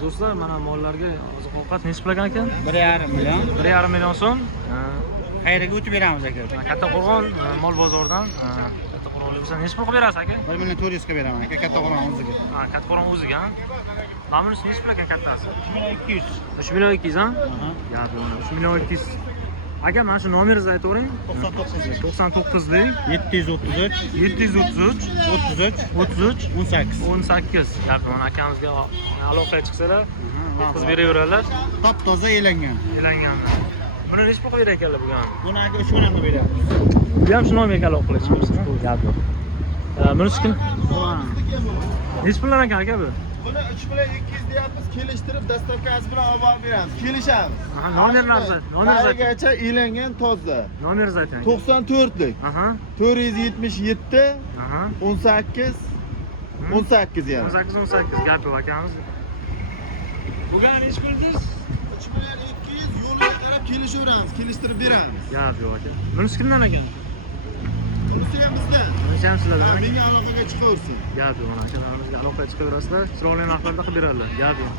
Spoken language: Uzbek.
Do'stlar, mana mollarga oziq-ovqat nisblagan ekan. 1,5 million. 1,5 million so'm. Qayerga o'tib beramiz aka? Kattaqo'rg'on mol bozoridan Kattaqo'rg'onlik bo'lsa necha pulga berasiz aka? 1 million 400 ga beraman aka, Kattaqo'rg'on o'ziga. Ha, Kattaqo'rg'on o'ziga. Mana bunisi necha pul ekan kattasi? 3,200. 3 million 200 ha? Aha. Gap yo'q. 3 million 200. Aka, mana shu nomeringizni aytavering. 99lik. 99lik 733 733 33 33 18. 18. Gap yo'q. Akamizga aloqaga chiqsalar, yetkazib beraveradilar. Top toza elangan. Elangan. Buni necha pulga berar ekanlar bugun? Buni aka 3 million ga beryapmiz. Bu ham shu nomga aloqa qilib chiqarsa. Gap yo'q. Bunisi kim? Necha pullar ekan aka bu? Buni 3 million 200 deyapmiz, kelishtirib dastavkasi bilan olib beramiz. Kelishamiz. Aha, nomerlarni Haligacha elangan toza. nomeringizni ayting. 94lik. Aha. 477 Aha. 18 18 yana. 18 18 gap yo'q akamiz. Bugun necha puldingiz? 3 million 200 yo'lga qarab kelishaveramiz, kelishtirib beramiz. Gap yo'q aka. Bunisi kimdan ekan? Bunisi ham bizdan. Bunisi ham sizlardan. Menga aloqaga chiqaversin. Gap yo'q, mana akalarimizga aloqaga chiqaverasizlar. Chiroyli narxlarda qilib beradilar. Gap yo'q.